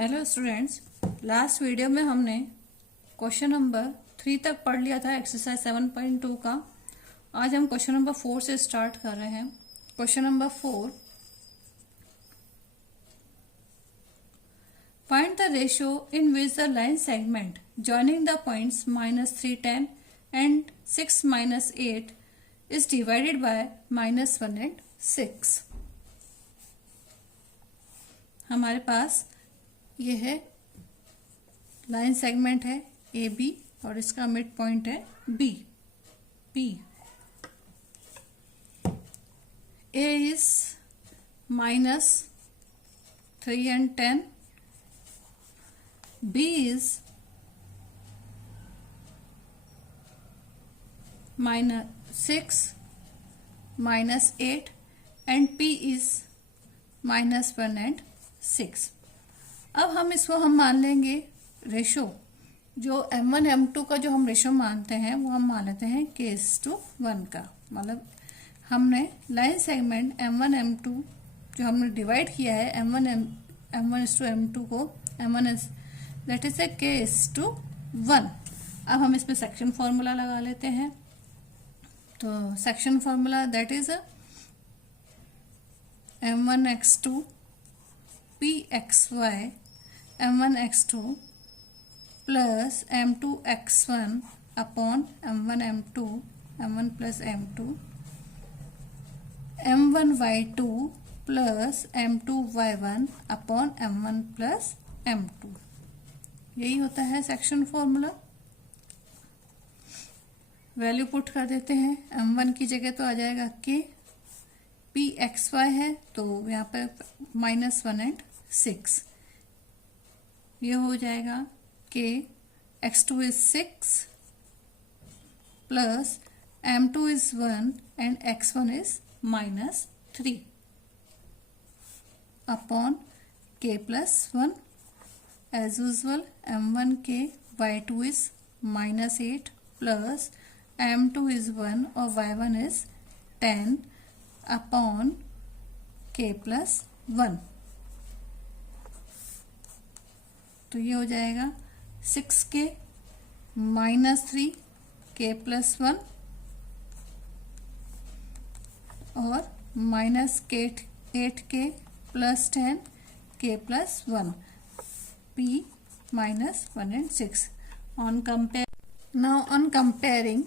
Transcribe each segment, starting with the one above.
Hello students, last video में हमने question number 3 तक पढ़ लिया था एक्सरसाइज 7.2 का। आज हम क्वेश्चन नंबर 4 से स्टार्ट कर रहे हैं। Question number 4, find the ratio in which the line segment joining the points -310 and 6-8 is divided by -1 and 6। हमारे पास ये है लाइन सेगमेंट है ए बी और इसका मिड पॉइंट है B P. A is -3 and 10, B is -6 -8 and P is -1 and 6। अब हम मान लेंगे रेशो, जो m1 m2 का जो हम रेशो मानते हैं वो हम मान लेते हैं k:1 का। मतलब हमने लाइन सेगमेंट m1 m2 जो हमने डिवाइड किया है m1 m2 को m1 दैट इज k:1। अब हम इसमें सेक्शन फॉर्मूला लगा लेते हैं। तो section formula that is m1x2 pxy m1x2 plus m2x1 upon m1 m2 m1 plus m2 m1y2 plus m2y1 upon m1 plus m2। यही होता है सेक्शन फॉर्मूला। वैल्यू पुट कर देते हैं। m1 की जगह तो आ जाएगा k, pxy है तो यहाँ पे -1 and 6, ये हो जाएगा k x2 is 6 plus m2 is 1 and x1 is -3 upon k plus 1। as usual m1k y2 is -8 plus m2 is 1 और y1 is 10 upon k plus 1। तो ये हो जाएगा 6k -3 k plus 1 और -8k plus 10 k plus 1 p -1 and 6। Now on comparing,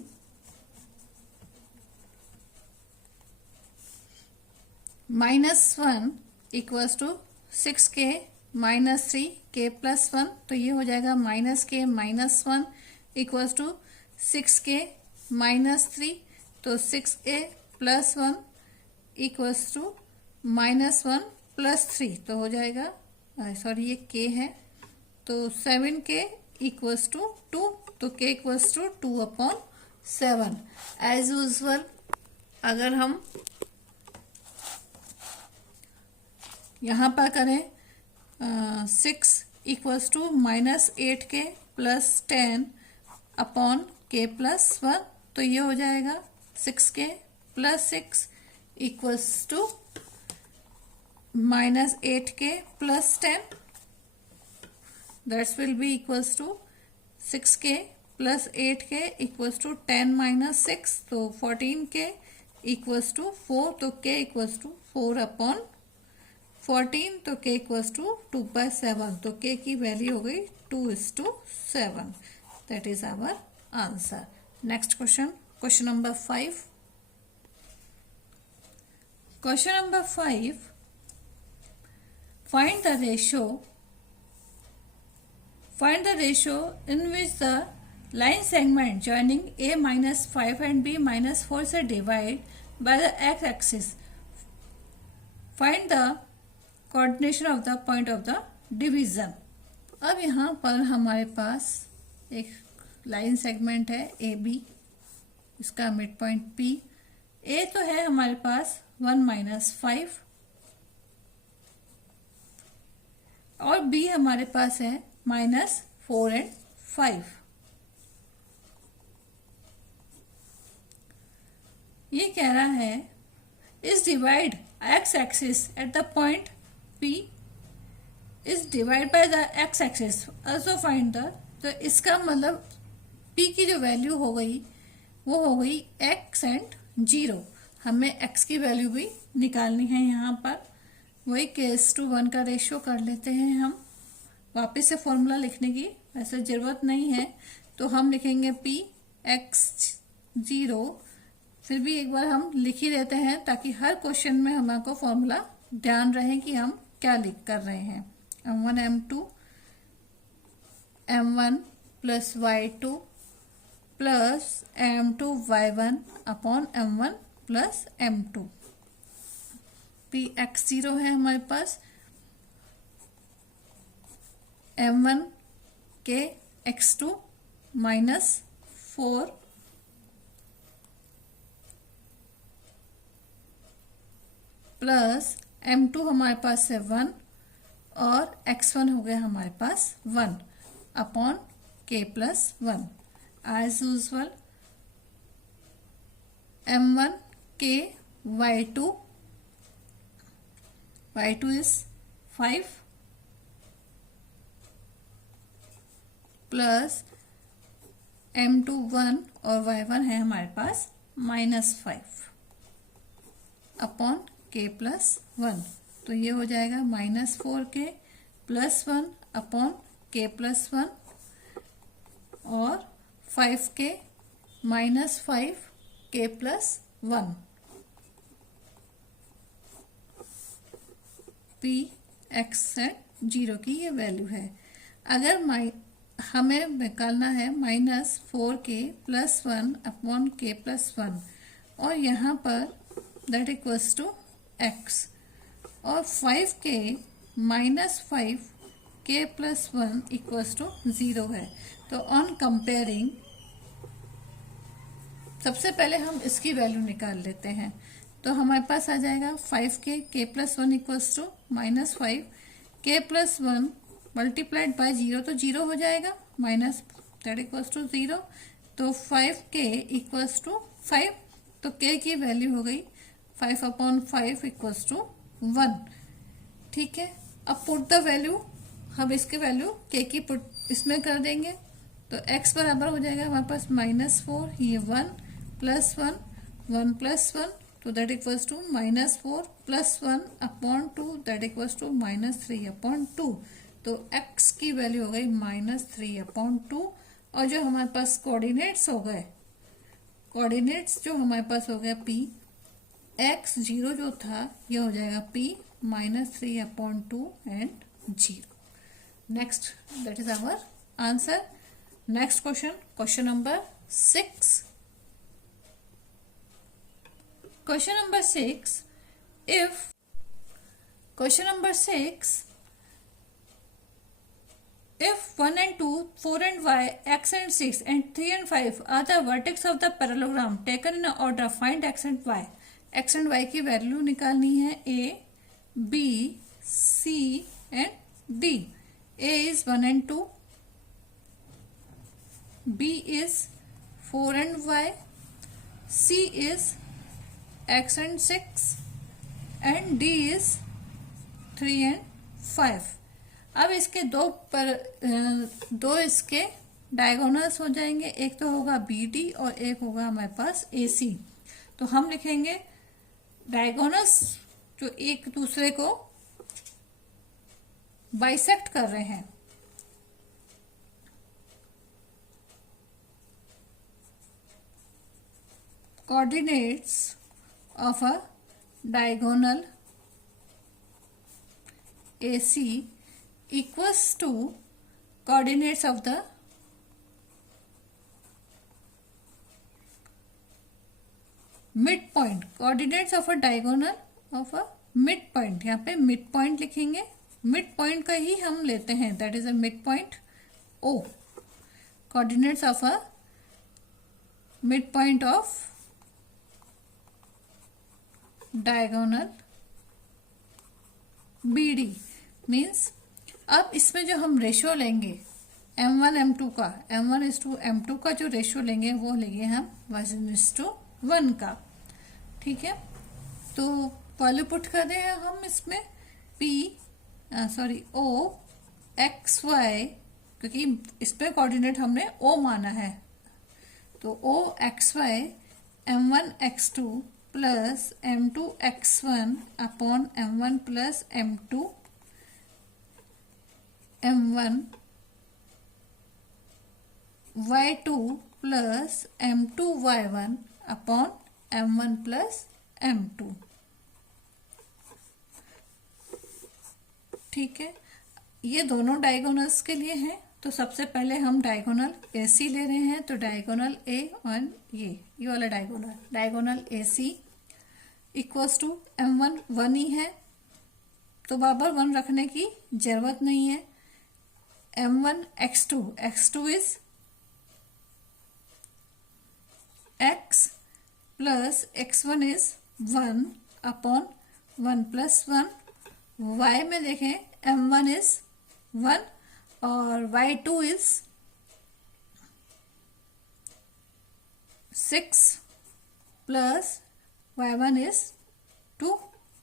-1 equals to 6k -3 k plus 1, तो ये हो जाएगा -k -1 इक्वल्स टू 6k -3, तो 6a plus 1 equals to -1 plus 3, तो हो जाएगा सॉरी ये k है तो 7k इक्वल्स टू 2, तो k equals to 2 upon 7। As usual अगर हम यहाँ पर करें 6 equals to -8k plus 10 upon k plus 1, तो ये हो जाएगा 6k plus 6 equals to -8k plus 10, that's will be equals to 6k plus 8k equals to 10 - 6, तो 14k इक्वल्स टू 4, तो k इक्वल्स टू 4 अपॉन 14, तो k इक्वल्स टू 2/7, तो k की value हो गई 2:7। That is our answer. Next question, question number 5। Question number 5, find the ratio in which the line segment joining a -5 and b -4 से divide by the x axis. Find the coordination of the point of the division. अब यहाँ पर हमारे पास एक line segment है A B, इसका mid point पी। ए तो है हमारे पास 1 - 5 और बी हमारे पास है -4 and 5। ये कह रहा है इस divide x axis at the point P is divide by the x axis also find the, तो इसका मतलब p की जो वैल्यू हो गई वो हो गई x एंड 0। हमें x की वैल्यू भी निकालनी है। यहाँ पर वही k:1 का रेशियो कर लेते हैं हम। वापस से फॉर्मूला लिखने की वैसे जरूरत नहीं है, तो हम लिखेंगे p x0। फिर भी एक बार हम लिख ही देते हैं ताकि हर क्वेश्चन में हमारे फॉर्मूला ध्यान रहे कि हम क्या लिख कर रहे हैं। m1 m2 m1 plus y2 plus m2 y1 upon m1 plus m2। p x0 है हमारे पास m1 के x2 माइनस 4 प्लस m2 हमारे पास है 1 और x1 हो गया हमारे पास 1 upon k plus 1। As usual m1 k y2 is 5 plus m2 1 और y1 है हमारे पास -5 अपॉन k प्लस 1। तो ये हो जाएगा -4k plus 1 upon k plus 1 और 5k -5k plus 1। p x0 की ये वैल्यू है। अगर हमें निकालना है -4k plus 1 upon k plus 1 और यहाँ पर दैट इक्वल्स टू x और 5k -5k plus 1 equals to 0 है। तो ऑन कंपेयरिंग सबसे पहले हम इसकी वैल्यू निकाल लेते हैं। तो हमारे पास आ जाएगा 5k k plus 1 equals to -5 k plus 1 multiplied by 0 तो 0 हो जाएगा माइनस दैट इक्वल्स टू 0। तो 5k इक्वल्स टू 5, तो k की वैल्यू हो गई 5 अपॉन 5 इक्वल्स टू 1। ठीक है, अब पुट द वैल्यू, हम इसकी वैल्यू k की पुट इसमें कर देंगे। तो x बराबर हो जाएगा हमारे पास -4, ये 1 प्लस 1 प्लस 1 तो that equals to -4 plus 1 upon 2 that equals to -3 upon 2। तो x की वैल्यू हो गई -3 अपॉन 2। और जो हमारे पास कोऑर्डिनेट्स हो गए, कोऑर्डिनेट्स जो हमारे पास हो गया p x0 जो था ये हो जाएगा p -3 upon 2 and 0। Next, that is our answer. Next question number 6। Question number 6. If 1 and 2, 4 and y, x and 6 and 3 and 5 are the vertex of the parallelogram taken in order, find x and y. x and y की value निकालनी है a, b, c and d. a is 1 and 2, b is 4 and y, c is x and 6 and d is 3 and 5। अब इसके दो इसके diagonals हो जाएंगे, एक तो होगा BD और एक होगा हमारे पास AC। तो हम लिखेंगे डायगोनल्स जो एक दूसरे को बाइसेक्ट कर रहे हैं। Coordinates of a diagonal AC equals to coordinates of the midpoint। coordinates of a diagonal of a midpoint, यहाँ पे midpoint लिखेंगे, midpoint का ही हम लेते हैं, that is a midpoint O। coordinates of a midpoint of diagonal BD means, अब इसमें जो हम रेशियो लेंगे m1 m2 का, m1:m2 का जो रेशियो लेंगे वो लेंगे हम 1:1 का। ठीक है, तो वैल्यू पुट कर दें हम इसमें p sorry O X Y, क्योंकि इस पे कोऑर्डिनेट हमने ओ माना है, तो O X Y m1 x2 plus m2 x1 upon m1 plus m2 m1 y2 plus m2 y1 upon m1 plus m2। ठीक है, ये दोनों डायगोनल्स के लिए हैं। तो सबसे पहले हम डायगोनल AC ले रहे हैं, तो डायगोनल A और ये वाला diagonal AC equals to m1 1 ही है, तो बार 1 रखने की जरूरत नहीं है। m1 x2 is x plus x1 is 1 upon 1 plus 1। y में देखें m1 इज 1 और y2 is 6 plus y1 is 2,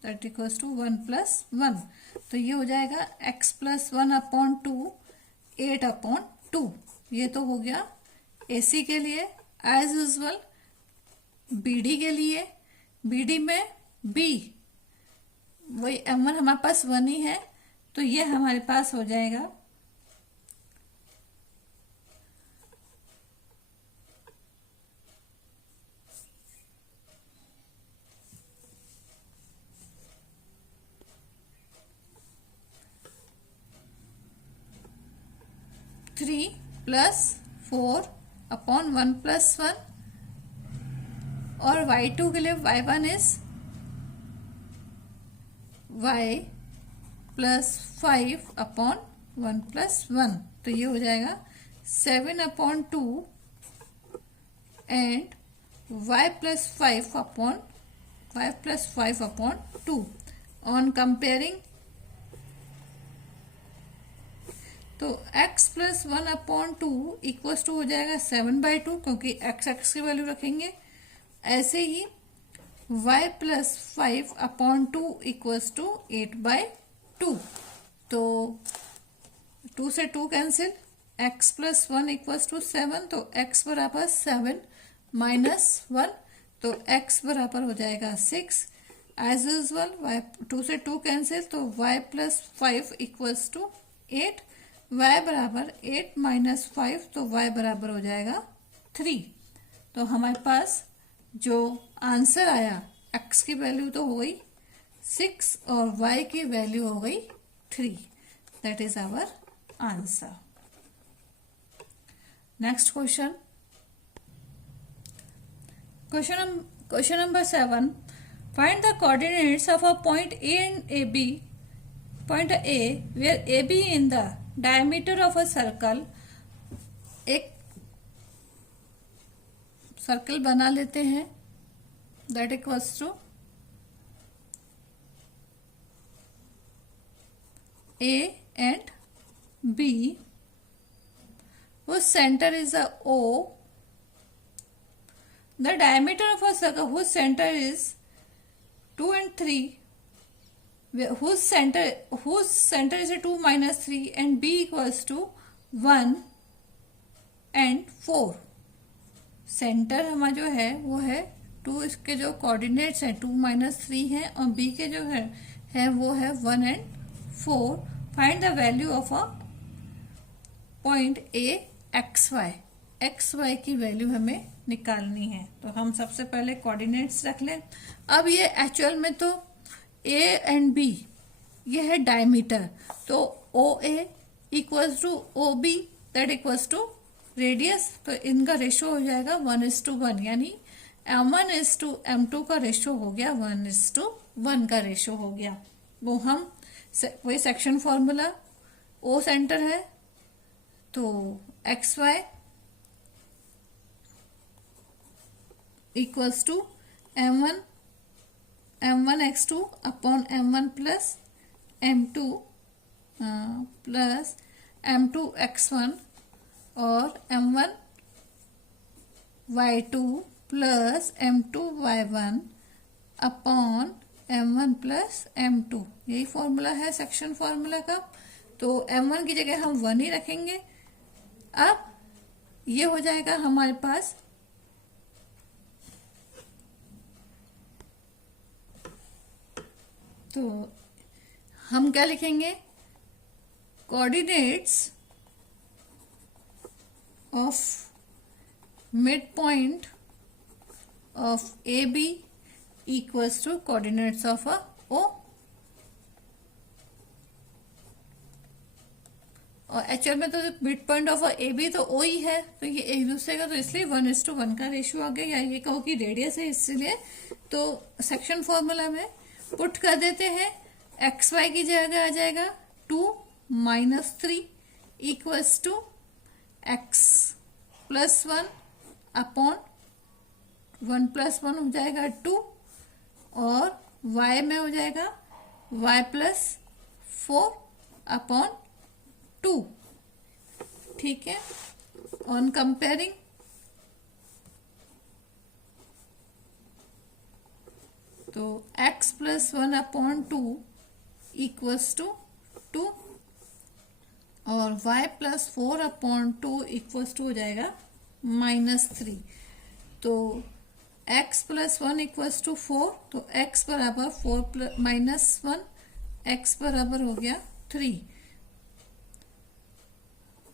that equals to 1 plus 1। तो ये हो जाएगा x प्लस 1 अपॉन 2 8 अपॉन 2। ये तो हो गया AC के लिए। एज यूजल BD के लिए, BD में B वही m1 हमारे पास 1 ही है, तो ये हमारे पास हो जाएगा 3 प्लस 4 अपॉन 1 प्लस 1, और y2 के लिए y1 is y plus 5 upon 1 plus 1, तो ये हो जाएगा 7 upon 2 and y plus 5 upon 2। On comparing, तो x plus 1 upon 2 equals to हो जाएगा 7/2, क्योंकि x की वैल्यू रखेंगे। ऐसे ही y plus 5 upon 2 equals to 8/2, तो 2 से 2 cancel, x plus 1 equals to 7, तो x बराबर 7 माइनस 1, तो x बराबर हो जाएगा 6। एज यूजल y 2 से 2 कैंसिल, तो y plus 5 equals to 8, y बराबर 8 माइनस 5, तो y बराबर हो जाएगा 3। तो हमारे पास जो आंसर आया, x की वैल्यू तो हो गई 6 और y की वैल्यू हो गई 3। That is our answer. Next question, question number 7। Find the coordinates of a point A and AB, पॉइंट A where AB in the diameter of a circle, एक सर्कल बना लेते हैं, that equals to A and B, whose center is a O, the diameter of a circle whose center is 2 and 3, whose center is a 2 minus 3, and B equals to 1 and 4। Centre हमारा जो है वो है 2, इसके जो coordinates हैं 2 minus 3 है, और B के जो है वो है 1 and 4। Find the value of a point A X Y की वैल्यू हमें निकालनी है। तो हम सबसे पहले कोऑर्डिनेट्स रख लें। अब ये एक्चुअल में तो A एंड B ये है डायमीटर, तो OA equals to OB, that equals to radius, तो इनका रेशो हो जाएगा 1:1, यानी M1:M2 का रेशो हो गया 1:1 का रेशो हो गया। वो हम वही सेक्शन फॉर्मूला, O सेंटर है तो XY equals to M1x2 upon M1 plus M2 plus M2x1 और M1y2 plus M2y1 upon M1 m1 + m2, यही फॉर्मूला है सेक्शन फॉर्मूला का। तो m1 की जगह हम 1 ही रखेंगे। अब ये हो जाएगा हमारे पास तो हम क्या लिखेंगे, coordinates of mid point of A B equals to coordinates of a O. और एक्चुअल में तो mid point of A B तो ओ ही है, तो ये एक दूसरे का, तो इसलिए 1:1 का रेशियो आ गया, या ये कहो कि रेडियस है इसलिए। तो सेक्शन फॉर्मूला में पुट कर देते हैं, एक्स वाई की जगह आ जाएगा 2 - 3 इक्वल्स टू एक्स + 1 अपॉन 1 + 1 हो जाएगा 2, और y में हो जाएगा y + 4 अपॉन 2। ठीक है, ऑन कंपेयरिंग तो x + 1 अपॉन 2 इक्वल्स टू 2, और y + 4 अपॉन 2 इक्वल्स टू हो जाएगा -3। तो x + 1 इक्वल्स टू 4, तो x बराबर 4 - 1, x बराबर हो गया 3।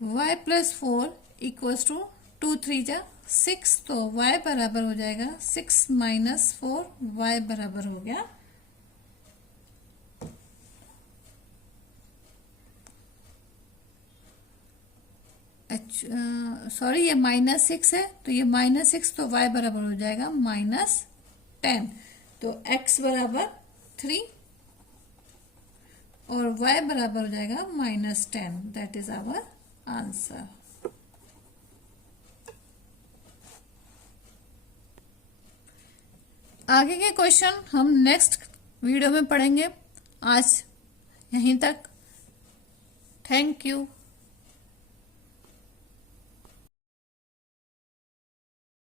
y + 4 इक्वल्स टू 2 × 3 = 6, तो y बराबर हो जाएगा 6 - 4, y बराबर हो गया सॉरी ये -6 है, तो ये -6, तो y बराबर हो जाएगा -10। तो x बराबर 3 और y बराबर हो जाएगा -10। That is our answer. आगे के क्वेश्चन हम नेक्स्ट वीडियो में पढ़ेंगे। आज यहीं तक। Thank you.